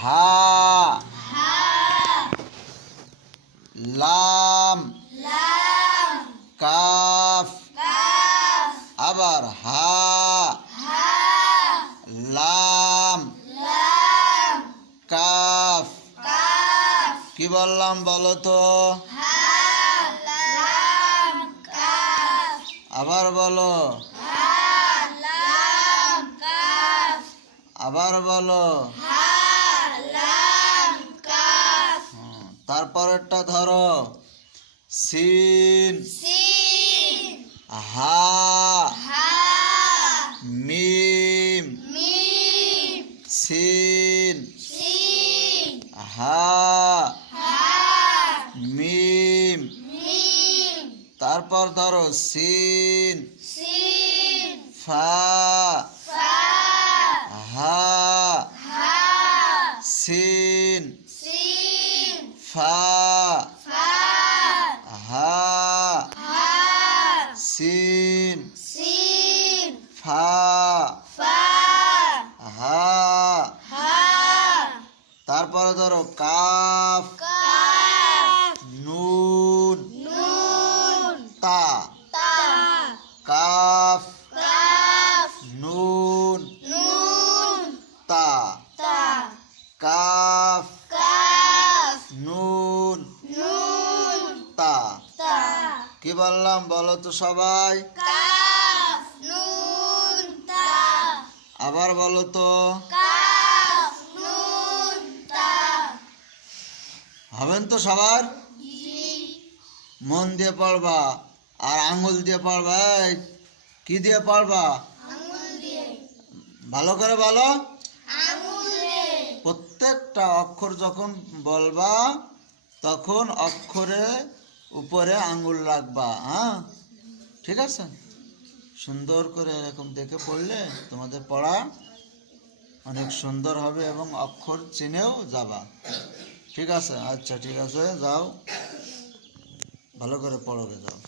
হা, লাম, কাফ, আবার হা, লাম, কাফ। কি বললাম বলো তো? আবার বলো, আবার বলো। তারপরেরটা ধরো, সিন, হা, মিম, সিন, হা, মিম। তারপর ধরো সিন, ফা, হা, সিন, ফা, হা, সিন, ফা, হা। তারপরে ধরো কাফ, নুন, তা, কাফ, নুন, তা, কাফ, নুন, তা। কি বললাম বলো তো সবাই? আবার বলো তো। হবেন তো সবার? মন দিয়ে পড়বা আর আঙ্গুল দিয়ে পড়বা। এই, কি দিয়ে পড়বা? ভালো করে বলো। প্রত্যেকটা অক্ষর যখন বলবা তখন অক্ষরে উপরে আঙ্গুল রাখবা। হ্যাঁ, ঠিক আছে? সুন্দর করে এরকম দেখে পড়লে তোমাদের পড়া অনেক সুন্দর হবে এবং অক্ষর চিনেও যাবা। ঠিক আছে? আচ্ছা, ঠিক আছে, যাও ভালো করে পড়ো, যাও।